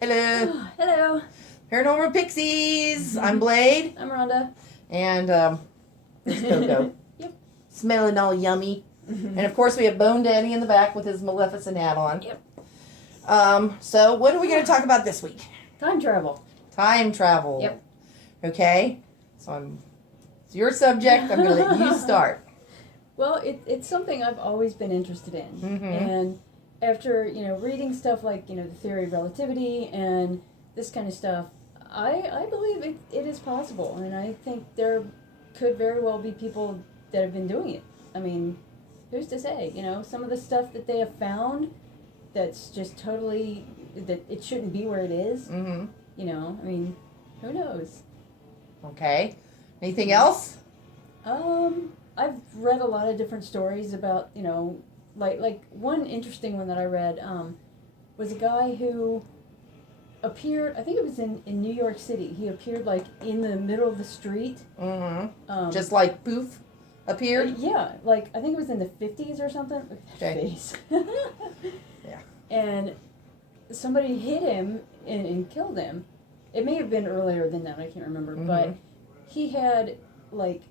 Hello. Hello. Paranormal Pixies. I'm Blade. I'm Rhonda. And there's Coco. Yep. Smelling all yummy. And of course we have Bone Daddy in the back with his Maleficent hat on. Yep. So what are we going to talk about this week? Time travel. Time travel. Yep. Okay. So it's your subject. I'm going to let you start. Well, it's something I've always been interested in. Mm-hmm. And after, reading stuff like, the theory of relativity and this kind of stuff, I believe it is possible. And I think there could very well be people that have been doing it. I mean, who's to say? Some of the stuff that they have found that's just totally, that it shouldn't be where it is. Mm-hmm. Who knows? Okay. Anything else? I've read a lot of different stories about, like one interesting one that I read was a guy who appeared, I think it was in New York City. He appeared like in the middle of the street. Mm-hmm. Just like poof appeared? Yeah, like I think it was in the 50s or something. Okay. Yeah. And somebody hit him and killed him. It may have been earlier than that, I can't remember. Mm-hmm. But he had like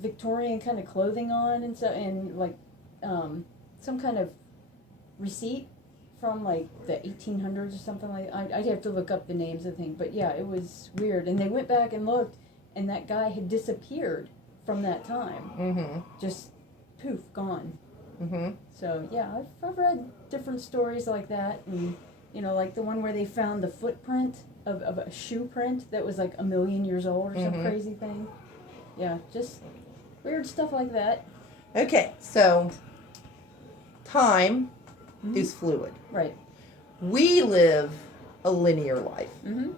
Victorian kind of clothing on and so, and like some kind of receipt from like the 1800s or something like that. I'd have to look up the names of things, but yeah, it was weird. And they went back and looked, and that guy had disappeared from that time. Mm-hmm. Just poof, gone. Mm-hmm. So yeah, I've read different stories like that, and like the one where they found the footprint of a shoe print that was like 1 million years old or some crazy thing. Yeah, just weird stuff like that. Okay, so time is fluid. Right. We live a linear life, Mm-hmm.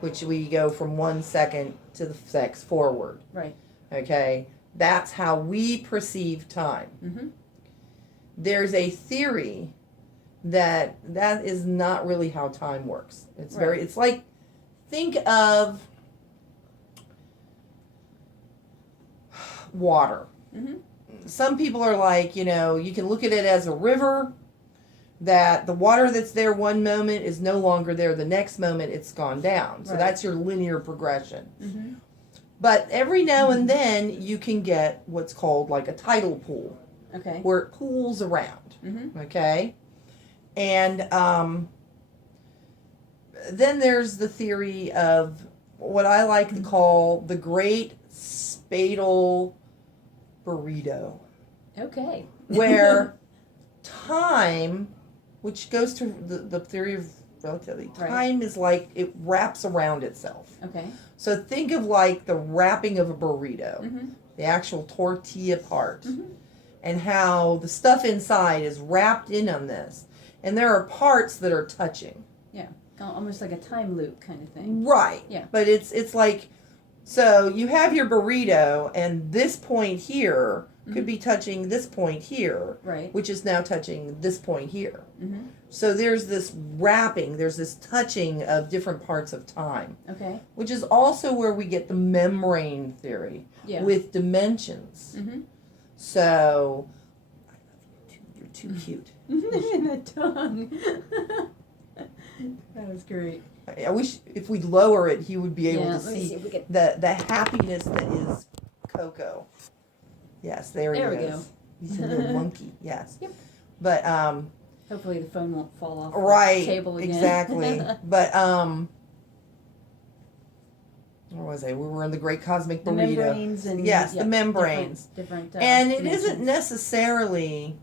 which we go from 1 second to the next forward. Right. Okay, that's how we perceive time. Mm-hmm. There's a theory that is not really how time works. It's Right. it's like, think of water. Mm-hmm. Some people are like, you can look at it as a river, that the water that's there one moment is no longer there the next moment, it's gone down. So Right. that's your linear progression. Mm-hmm. But every now and then you can get what's called like a tidal pool, Okay. where it pools around. Mm-hmm. Okay? And then there's the theory of what I like to call the great spadal burrito, Okay. where time, which goes to the theory of relativity, Right. time is like it wraps around itself. Okay. So think of like the wrapping of a burrito, Mm-hmm. the actual tortilla part, Mm-hmm. and how the stuff inside is wrapped in on this. And there are parts that are touching. Yeah. Almost like a time loop kind of thing. Right. Yeah. But it's like, so you have your burrito, and this point here could be touching this point here, Right. which is now touching this point here. Mm-hmm. So there's this wrapping, there's this touching of different parts of time, Okay. which is also where we get the membrane theory Yeah. with dimensions. Mm-hmm. So, you're too cute. And the tongue. That was great. I wish if we lower it, he would be able Yeah, to let me see see if we can. the happiness that is Coco. Yes, there he There we is. go. He's a little monkey. Yes. Yep. But Hopefully the phone won't fall off right, the table again. exactly. But where was I? We were in the Great Cosmic The Burrito. membranes and Yes, yeah, the membranes. different And it dimensions. isn't necessarily.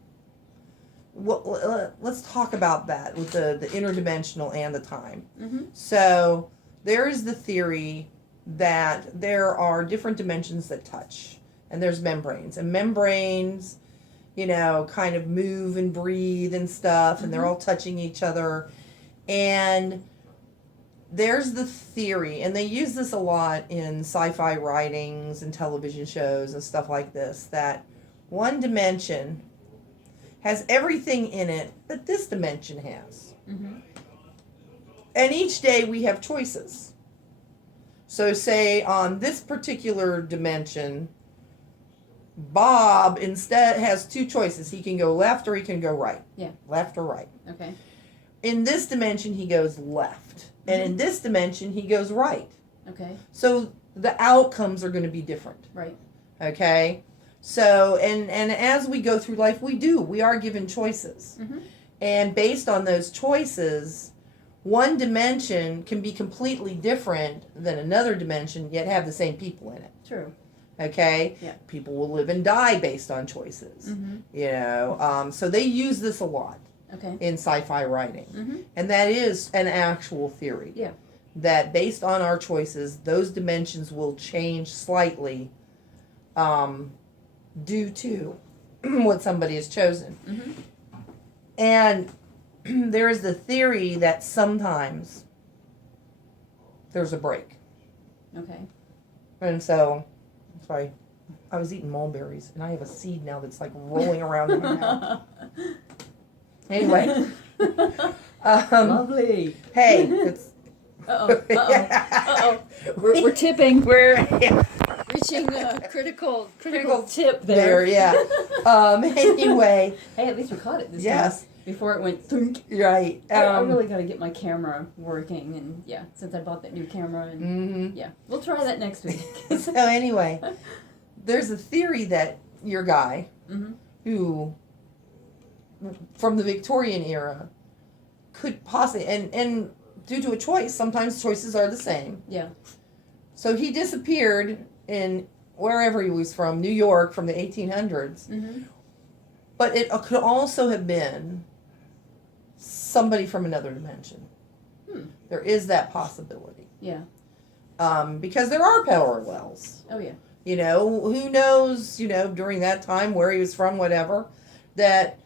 Well, let's talk about that with the interdimensional and the time. Mm-hmm. So there is the theory that there are different dimensions that touch, and there's membranes, and membranes, kind of move and breathe and stuff, and they're all touching each other. And there's the theory, and they use this a lot in sci-fi writings and television shows and stuff like this, that one dimension has everything in it that this dimension has. Mm-hmm. And each day we have choices. So say on this particular dimension, Bob instead has two choices. He can go left or he can go right. Yeah. Left or right. Okay. in this dimension he goes left, and in this dimension he goes right. Okay. So the outcomes are going to be different. Right. Okay. So and as we go through life, we are given choices, and based on those choices, one dimension can be completely different than another dimension, yet have the same people in it. True. Okay. Yeah. People will live and die based on choices. You know. So they use this a lot. Okay. In sci-fi writing, and that is an actual theory. Yeah. That based on our choices, those dimensions will change slightly, due to what somebody has chosen. And there is the theory that sometimes there's a break. Okay. And so, sorry, I was eating mulberries, and I have a seed now that's like rolling around in my mouth. Anyway. Lovely. Hey, it's... We're tipping. We're reaching a critical tip there. Yeah. Anyway. Hey, at least we caught it this Yes. time. Before it went thunk. Right. I really got to get my camera working, and yeah, since I bought that new camera, and yeah, we'll try that next week. So anyway, there's a theory that your guy, who, from the Victorian era, could possibly, and due to a choice, sometimes choices are the same. Yeah. So he disappeared in wherever he was from, New York, from the 1800s. But it could also have been somebody from another dimension. There is that possibility. Yeah. Because there are parallels. Oh, yeah. You know, who knows, you know, during that time, where he was from, whatever, that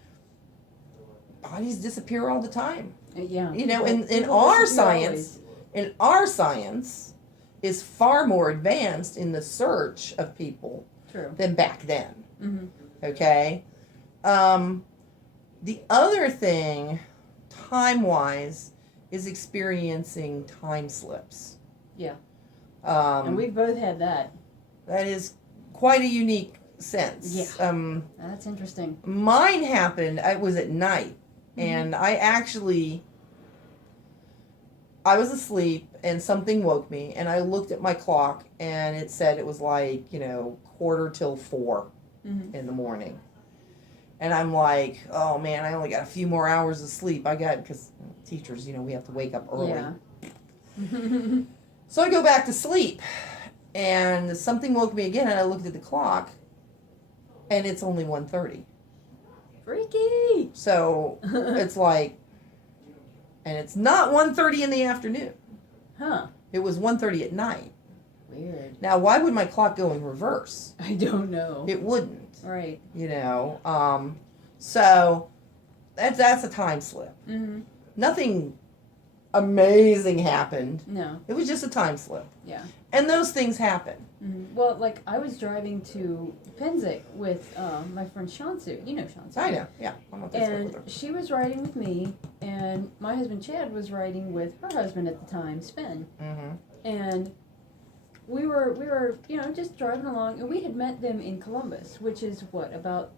bodies disappear all the time. Yeah. You know, in our science, is far more advanced in the search of people than back then. Okay? The other thing, time-wise, is experiencing time slips. Yeah. And we've both had that. That is quite a unique sense. Yeah. That's interesting. Mine happened, I was at night, and I was asleep, and something woke me, and I looked at my clock, and it said it was like, 4:45 in the morning. And I'm like, oh man, I only got a few more hours of sleep. Because teachers, we have to wake up early. Yeah. So I go back to sleep, and something woke me again, and I looked at the clock, and it's only 1:30. Freaky! So it's like, and it's not 1:30 in the afternoon. Huh. It was 1:30 at night. Weird. Now, why would my clock go in reverse? I don't know. It wouldn't. Right. So that's a time slip. Nothing amazing happened. No. It was just a time slip. Yeah. And those things happen. Well, like, I was driving to Penzic with my friend Shansu. You know Shansu. I know, yeah. I'm on Facebook with her. And she was riding with me, and my husband Chad was riding with her husband at the time, Sven. And we were just driving along, and we had met them in Columbus, which is about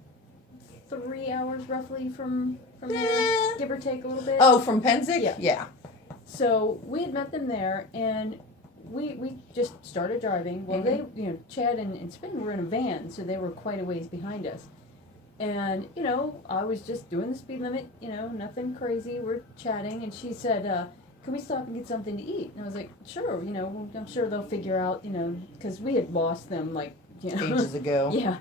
3 hours roughly from there, give or take a little bit. Oh, from Penzic? Yeah. Yeah. So we had met them there, and we just started driving. Well, they, Chad and Sven were in a van, so they were quite a ways behind us. And, I was just doing the speed limit, nothing crazy. We're chatting, and she said, can we stop and get something to eat? And I was like, sure, I'm sure they'll figure out, because we had lost them, ages ago. Yeah.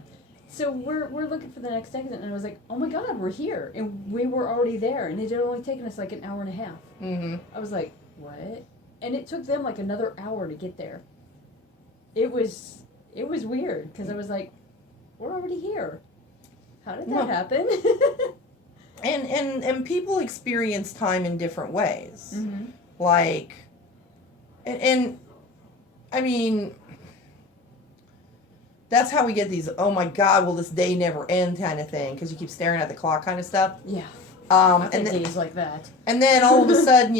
So we're looking for the next exit, and I was like, oh my God, we're here. And we were already there, and it had only taken us like an hour and a half. I was like, what? And it took them like another hour to get there. It was weird, because I was like, we're already here. How did that happen? And people experience time in different ways. Like, and I mean, that's how we get these, oh my God, will this day never end kind of thing, because you keep staring at the clock kind of stuff. Yeah. And days like that. And then all of a sudden,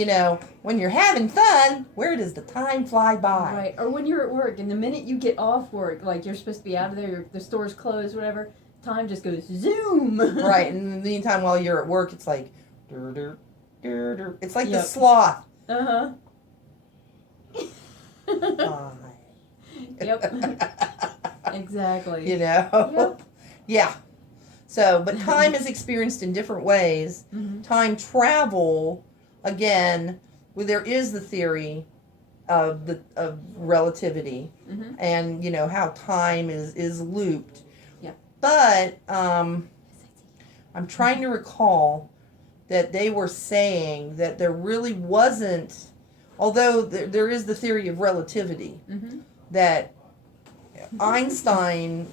when you're having fun, where does the time fly by? Right. Or when you're at work, and the minute you get off work, like you're supposed to be out of there, the store's closed, whatever, time just goes zoom. Right. And in the meantime, while you're at work, it's like, dur, dur, It's like the Yep. sloth. Uh-huh. Bye. Yep. Exactly. You know? Yep. Yeah. So, but time is experienced in different ways. Mm-hmm. Time travel, again, well, there is the theory of relativity, Mm-hmm. and how time is looped. Yeah. But I'm trying to recall that they were saying that there really wasn't, although there is the theory of relativity, Mm-hmm. that Einstein,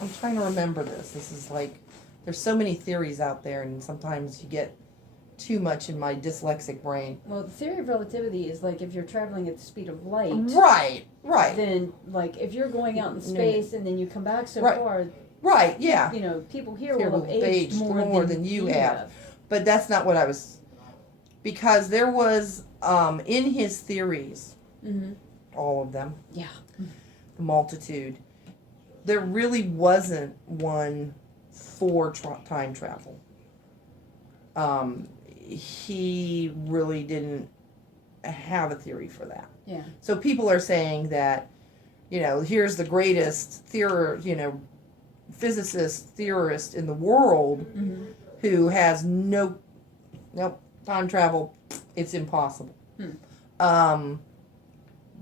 I'm trying to remember this. This is like, there's so many theories out there, and sometimes you get too much in my dyslexic brain. Well, the theory of relativity is like if you're traveling at the speed of light. Right. Then, like, if you're going out in space and then you come back so Right. far. Right, yeah. People here will have aged more than you have. But that's not what I was... Because there was, in his theories, Mm-hmm. all of them, Yeah. the multitude, there really wasn't one for time travel. He really didn't have a theory for that. Yeah. So people are saying that, here's the greatest physicist, theorist in the world Mm-hmm. who has nope, time travel, it's impossible.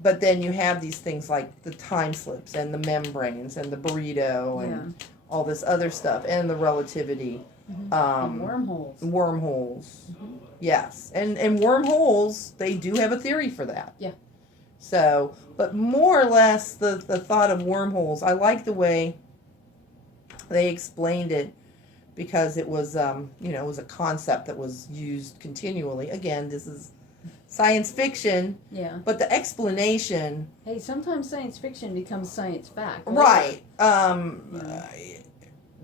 But then you have these things like the time slips and the membranes and the burrito and all this other stuff and the relativity. Mm-hmm. And wormholes. Wormholes. Mm-hmm. Yes. And wormholes, they do have a theory for that. Yeah. So, but more or less the thought of wormholes, I like the way they explained it, because it was, it was a concept that was used continually. Again, this is science fiction. Yeah. But the explanation... Hey, sometimes science fiction becomes science fact. Right.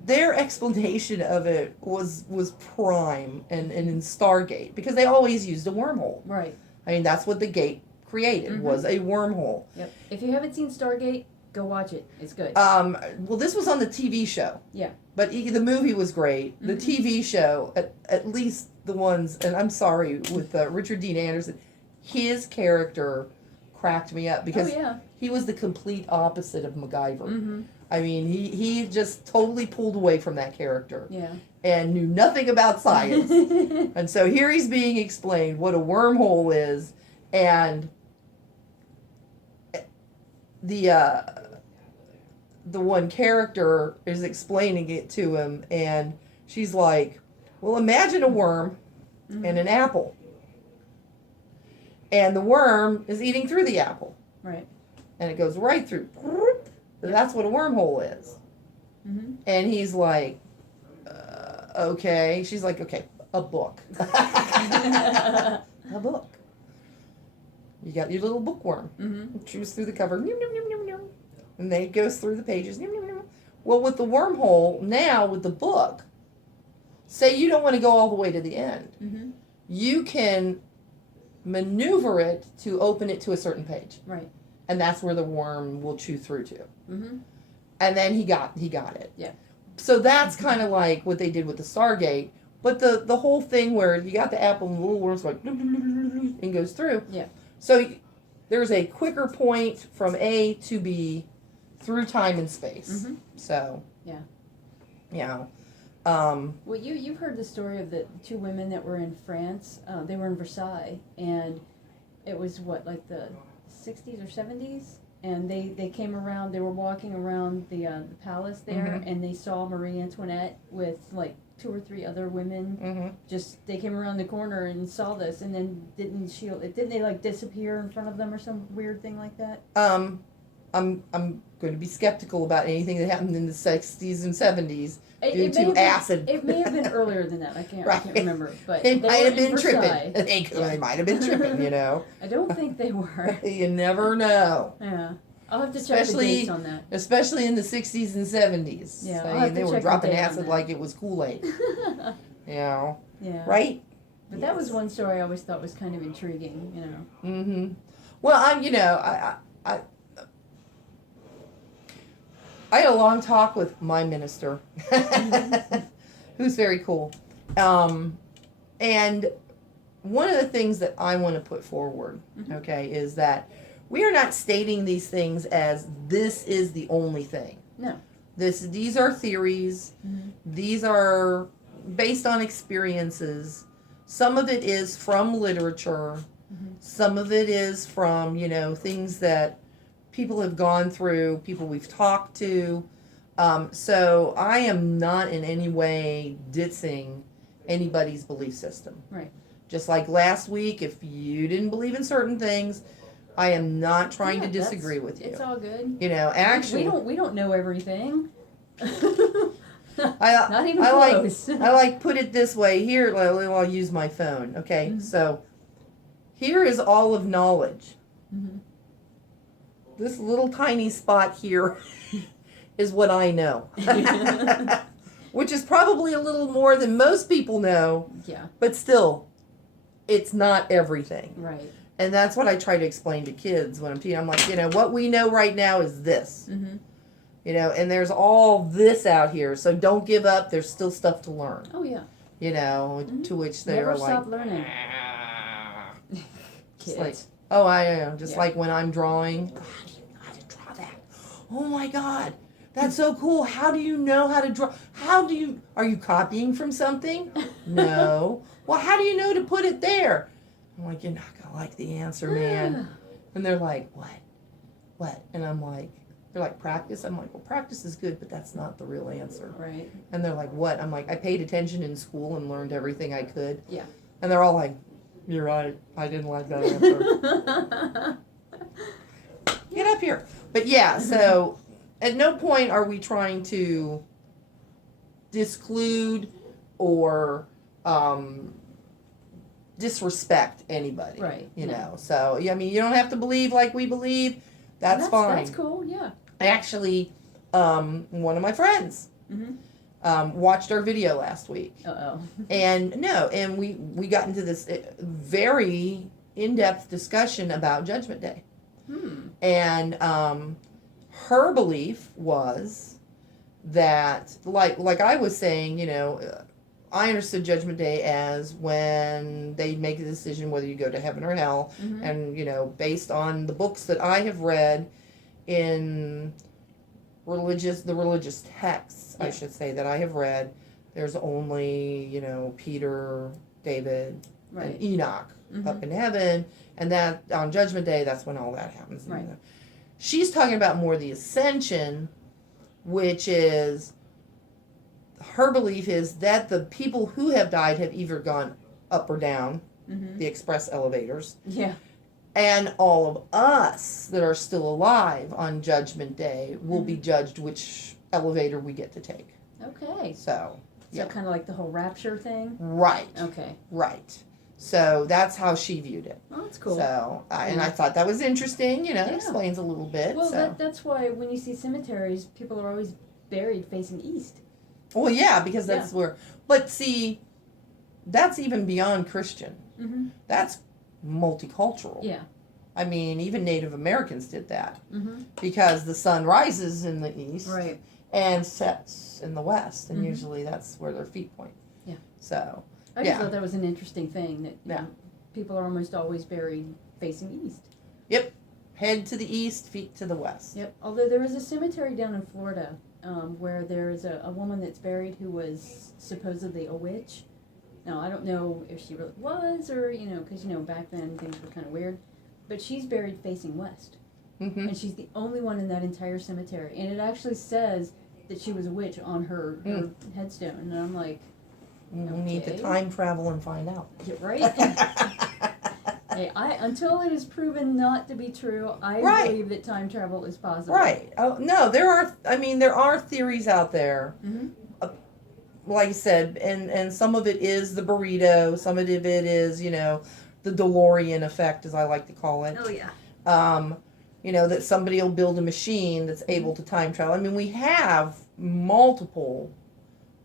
Their explanation of it was prime and in Stargate, because they always used a wormhole. Right. I mean, that's what the gate created, was a wormhole. Yep. If you haven't seen Stargate, go watch it. It's good. Well, this was on the TV show. Yeah. But the movie was great. The TV show, at least the ones, and I'm sorry, with Richard Dean Anderson, his character cracked me up, because he was the complete opposite of MacGyver. Mm-hmm. I mean, he just totally pulled away from that character. Yeah. And knew nothing about science. And so here he's being explained what a wormhole is, and the one character is explaining it to him, and she's like, well, imagine a worm and an apple. And the worm is eating through the apple. Right. And it goes right through. That's what a wormhole is. Mm-hmm. And he's like, okay. She's like, okay, a book. A book. You got your little bookworm. Mm-hmm. Chews through the cover. And then it goes through the pages. Well, with the wormhole, now with the book, say you don't want to go all the way to the end. Mm-hmm. You can maneuver it to open it to a certain page. Right. And that's where the worm will chew through to. Mm-hmm. And then he got it. Yeah. So that's kind of like what they did with the Stargate. But the whole thing where you got the apple and the little worm's like, and goes through. Yeah. So there's a quicker point from A to B through time and space. Mm-hmm. So. Yeah. Well, you've heard the story of the two women that were in France. They were in Versailles, and it was like the 60s or 70s, and they came around. They were walking around the palace there, and they saw Marie Antoinette with like 2 or 3 other women. Mm-hmm. They came around the corner and saw this, and then didn't they like disappear in front of them or some weird thing like that? I'm going to be skeptical about anything that happened in the 60s and 70s due It may to have acid. It may have been earlier than that. I can't remember. But They might have were been in tripping. Versailles. They might have been tripping, I don't think they were. You never know. Yeah. I'll have to check the dates on that. Especially in the 60s and 70s. Yeah, I I'll mean, have to they were check the dropping date on acid that. like it was Kool-Aid. Yeah. Right? But that was one story I always thought was kind of intriguing, Mm-hmm. Well, I had a long talk with my minister, who's very cool. And one of the things that I want to put forward, okay, is that we are not stating these things as this is the only thing. No. These are theories. These are based on experiences. Some of it is from literature. Some of it is from, things that people have gone through, people we've talked to. So I am not in any way ditzing anybody's belief system. Right. Just like last week, if you didn't believe in certain things, I am not trying to disagree with you. It's all good. Actually, we don't know everything. not even close. close. I like put it this way. Here, I'll use my phone. Okay, so here is all of knowledge. This little tiny spot here is what I know. Which is probably a little more than most people know. Yeah. But still, it's not everything. Right. And that's what I try to explain to kids when I'm teaching. I'm like, what we know right now is this. And there's all this out here. So don't give up. There's still stuff to learn. Oh, yeah. To which they're Never like. stop learning. It's like, oh, I am. Just like when I'm drawing. How do you know how to draw that? Oh, my God. That's so cool. How do you know how to draw? Are you copying from something? No. Well, how do you know to put it there? I'm like, you're not going to like the answer, man. And they're like, what? And I'm like, they're like, practice? I'm like, well, practice is good, but that's not the real answer. Right. And they're like, what? I'm like, I paid attention in school and learned everything I could. Yeah. And they're all like, you're right. I didn't like that answer. Get up here. But yeah, so at no point are we trying to disclude or disrespect anybody. Right. You know. So, I mean, you don't have to believe like we believe. That's fine. That's cool, yeah. Actually, one of my friends watched our video last week. Uh-oh. And we got into this very in-depth discussion about Judgment Day. And her belief was that, like I was saying, I understood Judgment Day as when they make a decision whether you go to heaven or hell. And, based on the books that I have read in the religious texts, I should say, that I have read, there's only, Peter, David, and Enoch up in heaven. And that on Judgment Day, that's when all that happens. Right. She's talking about more the ascension, which is, her belief is that the people who have died have either gone up or down, the express elevators. Yeah. And all of us that are still alive on Judgment Day will be judged which elevator we get to take. Okay. So kind of like the whole rapture thing? Right. Okay. Right. So that's how she viewed it. Oh, that's cool. So, and I thought that was interesting, it explains a little bit. Well, so. that's why when you see cemeteries, people are always buried facing east. Well, yeah, because that's where, but see, that's even beyond Christian. That's multicultural. Yeah. I mean, even Native Americans did that. Because the sun rises in the east. Right. And sets in the west. And usually that's where their feet point. Yeah. So, I just thought that was an interesting thing that Yeah. People are almost always buried facing east. Yep. Head to the east, feet to the west. Yep. Although there is a cemetery down in Florida where there's a woman that's buried who was supposedly a witch. Now, I don't know if she really was or, because, back then things were kind of weird. But she's buried facing west. And she's the only one in that entire cemetery. And it actually says that she was a witch on her headstone. And I'm like, We need to time travel and find out. Yeah, right? Hey, until it is proven not to be true, I believe that time travel is possible. Right. Oh, no, there are theories out there. Like I said, and some of it is the burrito, some of it is, the DeLorean effect, as I like to call it. Oh, yeah. That somebody will build a machine that's able to time travel. I mean, we have multiple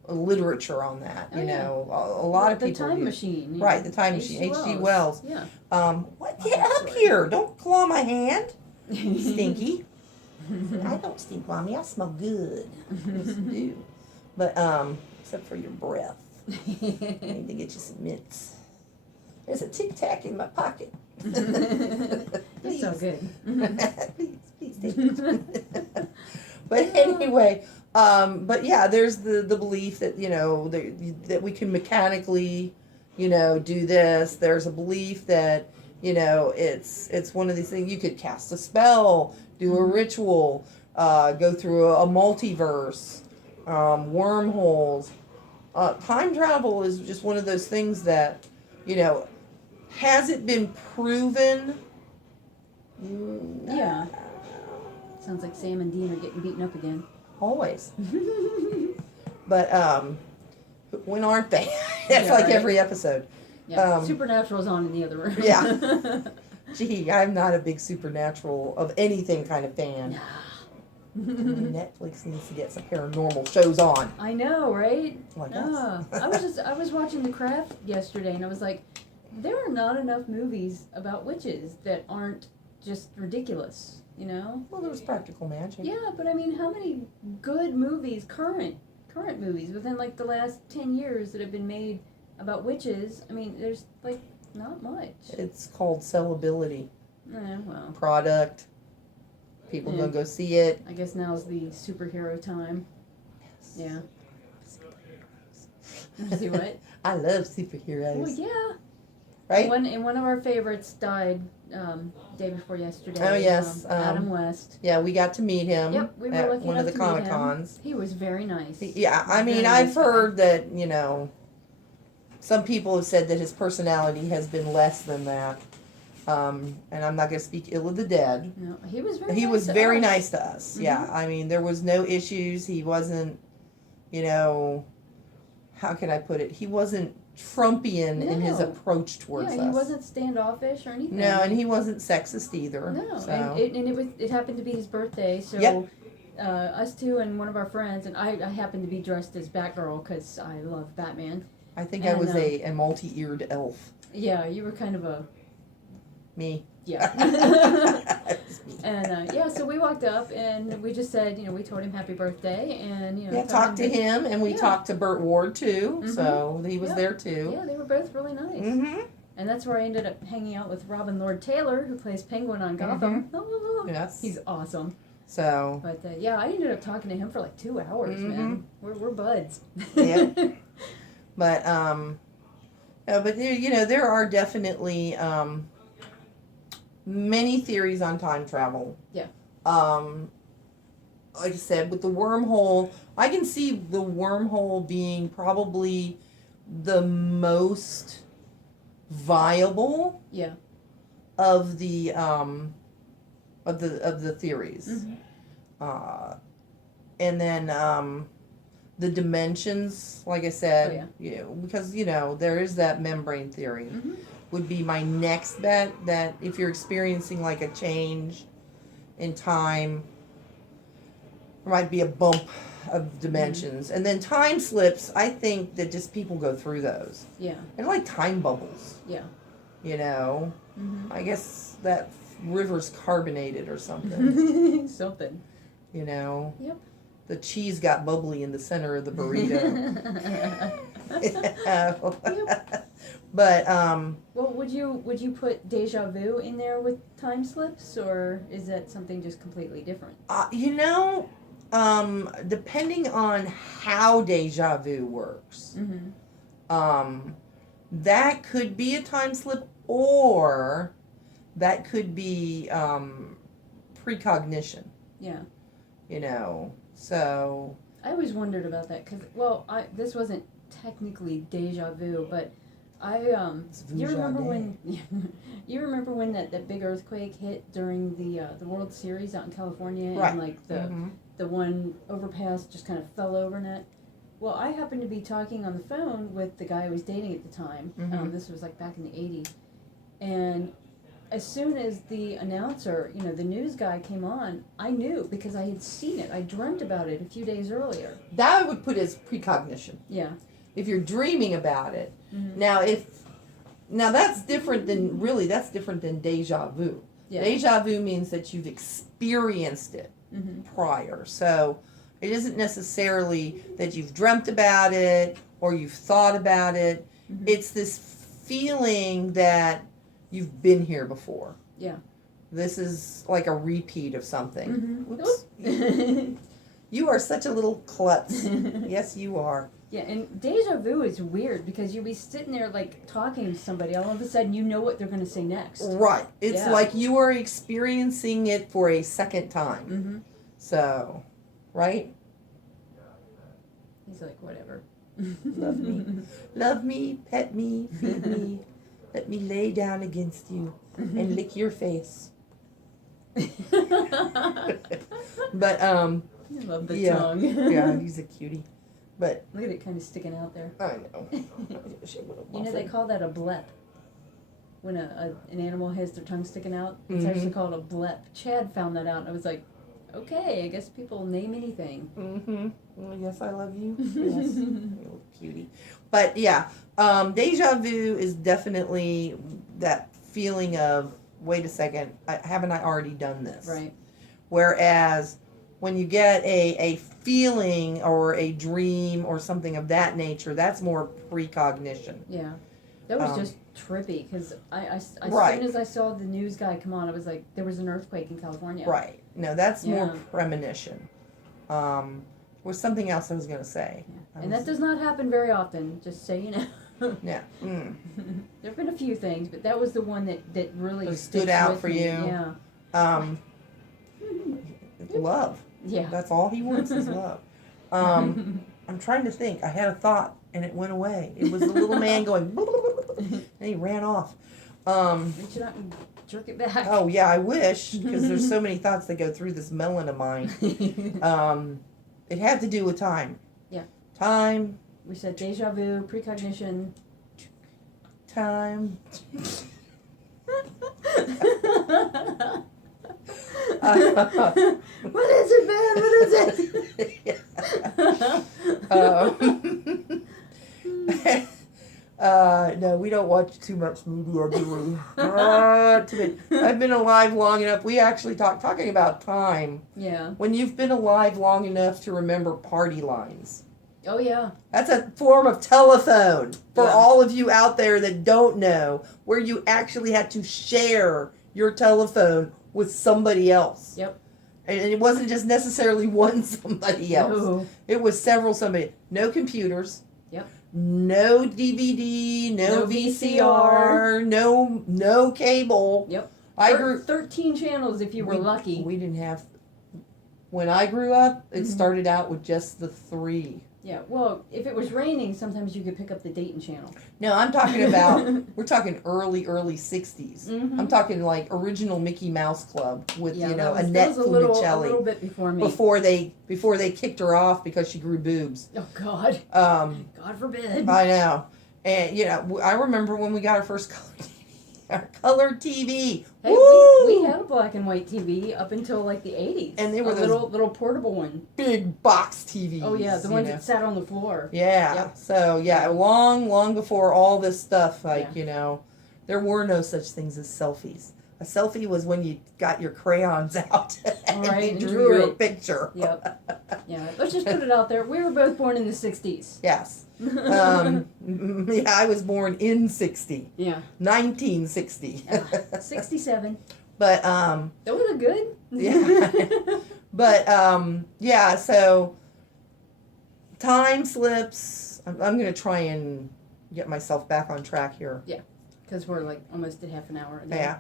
literature on that. A lot of people. The time machine. Right, the time machine. H.G. Wells. Yeah. What? Get up here! Don't claw my hand, stinky. I don't stink, Mommy. I smell good. Yes, you do. But except for your breath. need to get you some mints. There's a Tic Tac in my pocket. That's so good. please take it. But anyway, but yeah, there's the belief that, that we can mechanically, do this. There's a belief that, it's one of these things. You could cast a spell, do a ritual, go through a multiverse, wormholes. Time travel is just one of those things that, has it been proven? Yeah. Sounds like Sam and Dean are getting beaten up again. Always. But when aren't they? It's like every episode. Yeah. Supernatural's on in the other room. Yeah. Gee, I'm not a big Supernatural of anything kind of fan. Netflix needs to get some paranormal shows on. I know, right? Like us. I was watching The Craft yesterday, and I was like, there are not enough movies about witches that aren't just ridiculous, Well, there was Practical Magic. Yeah, but I mean, how many good movies, current movies within like the last 10 years that have been made about witches? I mean, there's like not much. It's called sellability. Well. Product. People gonna go see it. I guess now's the superhero time. Yes. Yeah. See what? I love superheroes. Well, yeah. Right? One of our favorites died day before yesterday. Oh, yes. Adam West. Yeah, we got to meet him. Yep, we were at lucky one of the enough to meet him. Comic-Cons. He was very nice. Yeah, I mean, Very I've nice guy. heard that, some people have said that his personality has been less than that. And I'm not going to speak ill of the dead. No, he was very He nice was to very us. nice to us. Mhm. Yeah, I mean, there was no issues. He wasn't, how can I put it? He wasn't Trumpian in his No. approach towards us. Yeah, he wasn't standoffish or anything. No, and he wasn't sexist either. No, So. and it happened to be his birthday, so Yep. us two and one of our friends, and I happened to be dressed as Batgirl because I love Batman. I think I and, was a multi-eared elf. Yeah, you were kind of a Me. yeah. That's me. And so we walked up and we just said, we told him happy birthday, and Yeah, talked to him, and we talked to Burt Ward too, Mhm. so he was Yeah. there too. Yeah, they were both really nice. Mm-hmm. And that's where I ended up hanging out with Robin Lord Taylor, who plays Penguin on Gotham. Oh, Yes. he's awesome. So. But I ended up talking to him for like 2 hours, man. We're buds. Yeah. But but there are definitely many theories on time travel. Yeah. Like I said, with the wormhole, I can see the wormhole being probably the most viable Yeah. of the theories. Mm-hmm. And then the dimensions, like I said, Oh, because there is that membrane theory. Mm-hmm. Would be my next bet, that if you're experiencing like a change in time, there might be a bump of dimensions. And then time slips, I think that just people go through those. Yeah. They're like time bubbles. Yeah. Mm-hmm. I guess that river's carbonated or something. Something. Yep. Yep. The cheese got bubbly in the center of the burrito. Yep. But Well, would you put deja vu in there with time slips, or is that something just completely different? Depending on how deja vu works, Mm-hmm. that could be a time slip, or that could be precognition. Yeah. So I always wondered about that because, this wasn't technically deja vu, but it's you remember vu-ja-de. when that big earthquake hit during the World Series out in California, Right. and like the one overpass just kind of fell over in it. Well, I happened to be talking on the phone with the guy I was dating at the time. Mhm. This was like back in the 80s, and as soon as the announcer, the news guy came on, I knew because I had seen it. I dreamt about it a few days earlier. That I would put as precognition. Yeah. If you're dreaming about it. Mm-hmm. Now that's different than deja vu. Yeah. Deja vu means that you've experienced it Mm-hmm. prior. So It isn't necessarily that you've dreamt about it or you've thought about it. Mm-hmm. It's this feeling that you've been here before. Yeah. This is like a repeat of something. Mm-hmm. Whoops. You are such a little klutz. Yes, you are. Yeah, and deja vu is weird because you'll be sitting there like talking to somebody, all of a sudden you know what they're going to say next. Right. It's Yeah. like you are experiencing it for a second time. Mm-hmm. So, right? He's like, whatever. Love me. Love me, pet me, feed me. Let me lay down against you and lick your face. But, I love the yeah. tongue. Yeah, he's a cutie. But, Look at it kind of sticking out there. I know. You know, they call that a blep. When an animal has their tongue sticking out, it's Mhm. actually called a blep. Chad found that out, and I was like, okay, I guess people name anything. Mm-hmm. Well, yes, I love you. Yes, you little cutie. But yeah, deja vu is definitely that feeling of, wait a second, haven't I already done this? Right. Whereas when you get a feeling or a dream or something of that nature, that's more precognition. Yeah. That was just trippy, because as Right. soon as I saw the news guy come on, I was like, there was an earthquake in California. Right. No, that's more Yeah. premonition. Was something else I was going to say. Yeah. And that does not happen very often, just so you know. Yeah. Mm. There have been a few things, but that was the one that really That sticks stood out with for me. you. Yeah. Love. Yeah. That's all he wants is love. I'm trying to think. I had a thought and it went away. It was the little man going, and he ran off. Reach it out and jerk it back. Oh yeah, I wish, because there's so many thoughts that go through this melon of mine. It had to do with time. Yeah. Time. We said deja vu, precognition. Time. What is it, man? What is it? No, we don't watch too much media, do we? Too much. I've been alive long enough. We actually talking about time. Yeah. When you've been alive long enough to remember party lines. Oh, yeah. That's a form of telephone for Yeah. all of you out there that don't know, where you actually had to share your telephone with somebody else. Yep. And it wasn't just necessarily one somebody else. No. It was several somebody. No computers. Yep. No DVD, no No VCR, no cable. Yep. I grew 13 channels if you were lucky. We didn't have. When I grew up, it Mhm. started out with just the 3. Yeah, well, if it was raining, sometimes you could pick up the Dayton channel. No, I'm talking about, we're talking early 60s. Mhm. I'm talking like original Mickey Mouse Club with, Yeah, Annette that was a little Funicelli bit before me. before they kicked her off because she grew boobs. Oh, God. God forbid. I know. And, I remember when we got our first color TV. Hey, Woo! we had a black and white TV up until like the 80s. And they were a those little portable one. Big box TVs. Oh, yeah, the ones that sat on the floor. Yeah. Yep. So, long before all this stuff, there were no such things as selfies. A selfie was when you got your crayons out and Right, you and drew drew your it. picture. Yep. Yeah, let's just put it out there. We were both born in the 60s. Yes. Yeah, I was born in 60. Yeah. 1960. 67. But, Those are good. yeah. But, so time slips. I'm going to try and get myself back on track here. Because we're like almost at half an hour. Now. Yeah.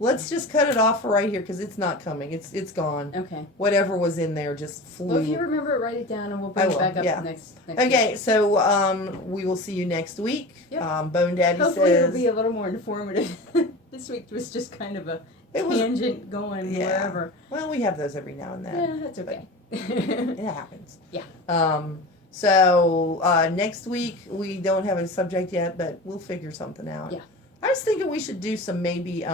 Let's just cut it off for right here because it's not coming. It's gone. Okay. Whatever was in there just flew. Well, if you remember it, write it down and we'll I bring it will, back up yeah. next Okay, week. so we will see you next week. Yep. Bone Daddy Hopefully says it'll be a little more informative. This week was just kind of a it was. tangent going wherever. Well, we have those every now and then. Yeah, that's okay. It happens. Yeah. So next week we don't have a subject yet, but we'll figure something out. Yeah. I was thinking we should do some maybe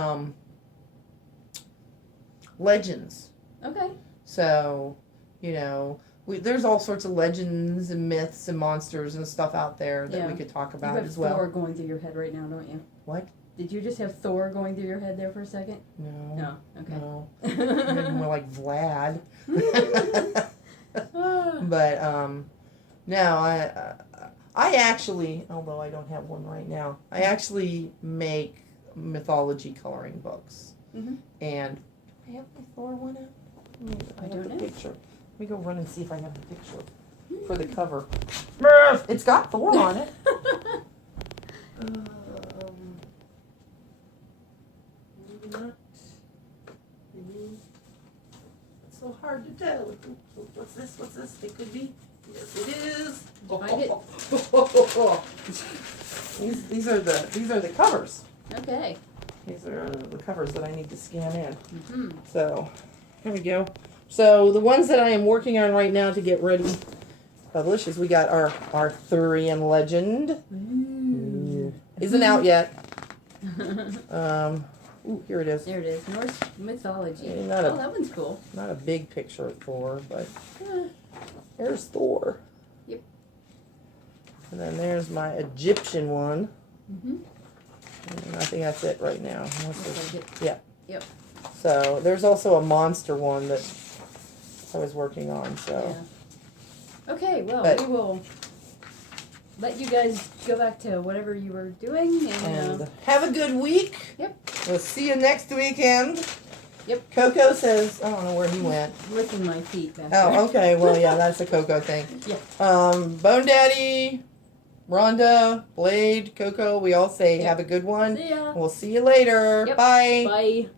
legends. Okay. So, there's all sorts of legends and myths and monsters and stuff out there that Yeah. we could talk You about have as well. 4 going through your head right now, don't you? What? Did you just have Thor going through your head there for a second? No. No. Okay. No. Maybe more like Vlad. Ah. But no, I actually, although I don't have one right now, I actually make mythology coloring books. Mhm. And do I have my Thor one out? I I have don't the know. picture. Let me go run and see if I have the picture for the cover. Murph! It's got Thor on it. Maybe not. Maybe. It's so hard to tell. What's this? What's this? It could be. Yes, it is. Did you find it? These are the covers. Okay. These are the covers that I need to scan in. Mm-hmm. So, here we go. So, the ones that I am working on right now to get ready to publish is we got our Arthurian legend. Ooh. Isn't out yet. Here it is. There it is. Norse mythology. Yeah, not a- Oh, that one's cool. Not a big picture of Thor, but Yeah. there's Thor. Yep. And then there's my Egyptian one. Mm-hmm. And I think that's it right now. Unless there's- Okay, yeah. Yep. So there's also a monster one that I was working on. So Yeah. Okay, well, But- we will let you guys go back to whatever you were doing. and have a good week. Yep. We'll see you next weekend. Yep. Coco says I don't know where he went. Licking my feet back Oh, there. okay. Well, yeah, that's a Coco thing. Yeah. Bone Daddy, Rhonda, Blade, Coco, we all say Yep. have a good one. See ya. We'll see you later. Yep. Bye. Bye.